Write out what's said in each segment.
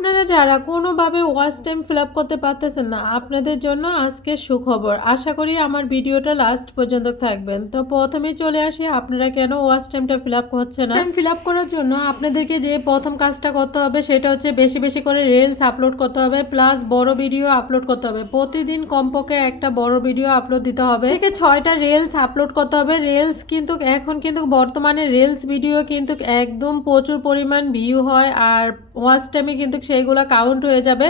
আপনারা যারা কোনোভাবে ওয়াচ টাইম ফিল আপ করতে পারতেছেন না আপনাদের জন্য আজকে সুখবর। আশা করি আমার ভিডিওটা লাস্ট পর্যন্ত থাকবেন। তো প্রথমেই চলে আসি আপনারা কেন ওয়াচ টাইমটা ফিল আপ হচ্ছে না? টাইম ফিল আপ করার জন্য আপনাদেরকে যে প্রথম কাজটা করতে হবে সেটা হচ্ছে বেশি বেশি করে রিলস আপলোড করতে হবে প্লাস বড় ভিডিও আপলোড করতে হবে। প্রতিদিন কমপক্ষে একটা বড় ভিডিও আপলোড দিতে হবে। থেকে ছয়টা রিলস আপলোড করতে হবে। রিলস কিন্তু এখন কিন্তু বর্তমানে রিলস ভিডিও কিন্তু একদম প্রচুর পরিমাণ ভিউ হয় আর ওয়াচ টাইমে কিন্তু সেইগুলো কাউন্ট হয়ে যাবে।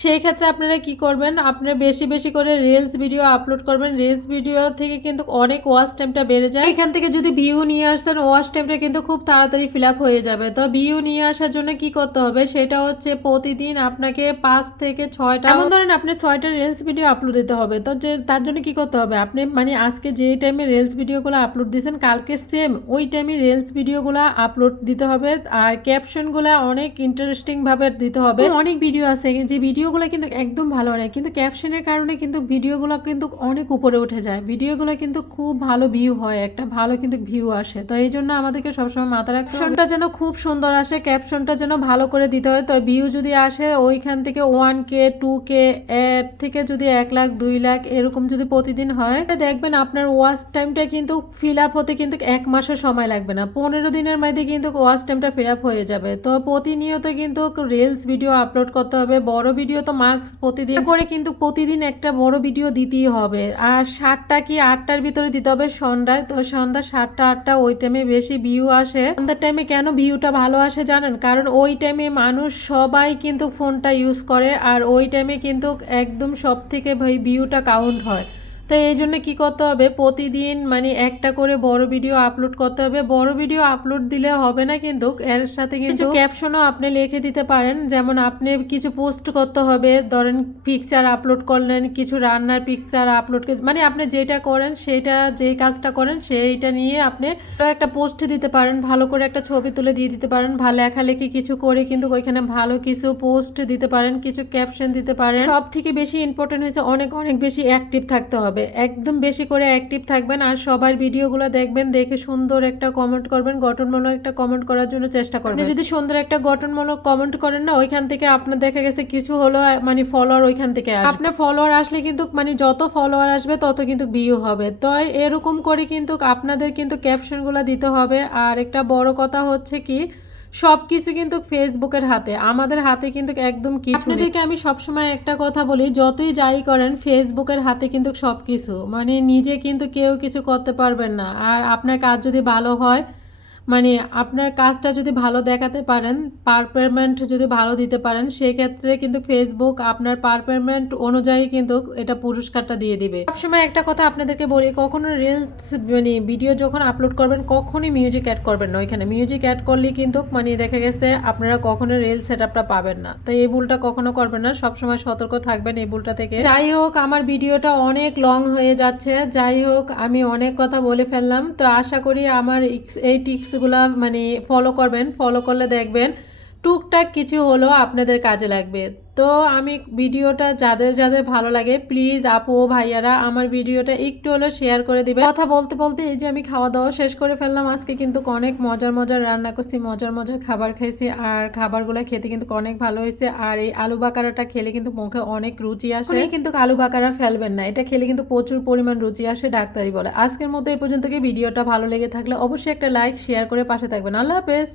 সেই ক্ষেত্রে আপনারা কি করবেন? আপনারা বেশি বেশি করে রিলস ভিডিও আপলোড করবেন। রিলস ভিডিও থেকে কিন্তু অনেক ওয়াচ টাইমটা বেড়ে যায়। এখান থেকে যদি ভিউ নিয়ে আসতেন ওয়াচ টাইমটা কিন্তু খুব তাড়াতাড়ি ফিল আপ হয়ে যাবে। তো ভিউ নিয়ে আসার জন্য কি করতে হবে? সেটা হচ্ছে প্রতিদিন আপনাকে পাঁচ থেকে ছয়টা এমন ধরেন আপনি ছয়টা রিলস ভিডিও আপলোড দিতে হবে। তো যে, তার জন্য কি করতে হবে? আপনি মানে আজকে যে টাইমে রিলস ভিডিওগুলো আপলোড দিয়েছেন, কালকে সেম ওই টাইমে রিলস ভিডিওগুলো আপলোড দিতে হবে। আর ক্যাপশনগুলো অনেক ইন্টারেস্টিংভাবে দিতে হবে। অনেক ভিডিও আছে। যে ভিডিওগুলো কিন্তু একদম ভালো নয়। কিন্তু ক্যাপশনের কারণে কিন্তু ভিডিওগুলো কিন্তু অনেক উপরে উঠে যায়। ভিডিওগুলো কিন্তু খুব ভালো ভিউ হয় একটা ভালো কিন্তু ভিউ আসে। তো এই জন্য আমাদেরকে সবসময় মাথায় রাখতে ক্যাপশনটা যেন খুব সুন্দর আসে ক্যাপশনটা যেন ভালো করে দিতে হয়। তো ভিউ যদি আসে ওইখান থেকে ওয়ান কে টু কে এর থেকে যদি এক লাখ দুই লাখ এরকম যদি প্রতিদিন হয় দেখবেন আপনার ওয়াচ টাইমটা কিন্তু ফিল আপ হতে কিন্তু এক মাসও সময় লাগবে না। পনেরো দিনের মধ্যে কিন্তু ওয়াচ টাইমটা ফিল আপ হয়ে যাবে। তো প্রতিনিয়ত কিন্তু রিলস ভিডিও আপলোড করতে হবে। বড় ভিডিও তো মার্কস প্রতিদিন করে কিন্তু প্রতিদিন একটা বড় ভিডিও দিতেই হবে। আর সাতটা কি আটটার ভিতরে দিতে হবে? সন্ধ্যায়। তো সন্ধ্যা সাতটা, আটটা ওই টাইমে বেশি ভিউ আসে। সন্ধ্যার টাইমে কেন ভিউটা ভালো আসে জানেন? কারণ ওই টাইমে মানুষ সবাই কিন্তু ফোনটা ইউজ করে। আর ওই টাইমে কিন্তু একদম সব থেকে ভিউটা কাউন্ট হয়। তো এই জন্য কী করতে হবে? প্রতিদিন মানে একটা করে বড় ভিডিও আপলোড করতে হবে। বড় ভিডিও আপলোড দিলে হবে না কিন্তু এর সাথে কিন্তু ক্যাপশনও আপনি লিখে দিতে পারেন। যেমন আপনি কিছু পোস্ট করতে হবে ধরেন পিকচার আপলোড করলেন কিছু রান্নার পিকচার আপলোড মানে আপনি যেটা করেন সেটা যেই কাজটা করেন সেইটা নিয়ে আপনি একটা পোস্ট দিতে পারেন ভালো করে একটা ছবি তুলে দিয়ে দিতে পারেন ভালো লেখালেখি কিছু করে কিন্তু ওইখানে ভালো কিছু পোস্ট দিতে পারেন কিছু ক্যাপশন দিতে পারেন। সব থেকে বেশি ইম্পর্টেন্ট হয়েছে অনেক অনেক বেশি অ্যাক্টিভ থাকতে হবে। একদম বেশি করে অ্যাক্টিভ থাকবেন আর সবার ভিডিওগুলো দেখবেন দেখে সুন্দর একটা কমেন্ট করবেন গঠনমূলক একটা কমেন্ট করার জন্য চেষ্টা করবেন। যদি সুন্দর একটা গঠনমূলক কমেন্ট করেন না ওইখান থেকে আপনার দেখা গেছে কিছু হলো মানে ফলোয়ার ওইখান থেকে আসবে। আপনার ফলোয়ার আসলে কিন্তু মানে যত ফলোয়ার আসবে তত কিন্তু ভিউ হবে। তো এরকম করে কিন্তু আপনাদের কিন্তু ক্যাপশনগুলো দিতে হবে। আর একটা বড় কথা হচ্ছে কি সব কিছু কিন্তু ফেসবুকের হাতে। আমাদের হাতে কিন্তু একদম কিছু আপনাদেরকে আমি সবসময় একটা কথা বলি, যতই যাই করেন ফেসবুকের হাতে কিন্তু সব কিছু মানে নিজে কিন্তু কেউ কিছু করতে পারবেন না। আর আপনার কাজ যদি ভালো হয় মানে আপনার কাজটা যদি ভালো দেখাতে পারেন পারফরমেন্ট যদি ভালো দিতে পারেন, সেক্ষেত্রে কিন্তু ফেসবুক আপনার পারফরমেন্ট অনুযায়ী কিন্তু এটা পুরস্কারটা দিয়ে দিবে। সবসময় একটা কথা আপনাদেরকে বলি, কখনো রিলস মানে ভিডিও যখন আপলোড করবেন, কখনই মিউজিক অ্যাড করবেন না ওইখানে। মিউজিক অ্যাড করলে কিন্তু মানে দেখা গেছে আপনারা কখনো রিলস সেট পাবেন না। তো এই ভুলটা কখনো করবেন না, সবসময় সতর্ক থাকবেন এই ভুলটা থেকে। যাই হোক, আমার ভিডিওটা অনেক লং হয়ে যাচ্ছে। যাই হোক, আমি অনেক কথা বলে ফেললাম। তো আশা করি আমার এই টিপস গুলা মানে ফলো করবেন ফলো করলে দেখবেন টুকটাক কিছু হলো আপনাদের কাজে লাগবে। তো আমি ভিডিওটা যাদের যাদের ভালো লাগে প্লিজ আপু ভাইয়ারা আমার ভিডিওটা একটু হলো শেয়ার করে দিবে কথা বলতে বলতে এই যে আমি খাওয়া দাওয়া শেষ করে ফেললাম, আজকে কিন্তু অনেক মজার মজার রান্না করছি, মজার মজার খাবার খাইছি আর খাবারগুলো খেতে কিন্তু অনেক ভালো হয়েছে আর এই আলু বাকারাটা খেলে কিন্তু মুখে অনেক রুচি আসে। কিন্তু আলু বাকারা ফেলবেন না, এটা খেলে কিন্তু প্রচুর পরিমাণ রুচি আসে ডাক্তারি বলে। আজকের মতো এই পর্যন্ত কি ভিডিওটা ভালো লেগে থাকলে অবশ্যই একটা লাইক শেয়ার করে পাশে থাকবেন। আল্লাহ হাফেজ।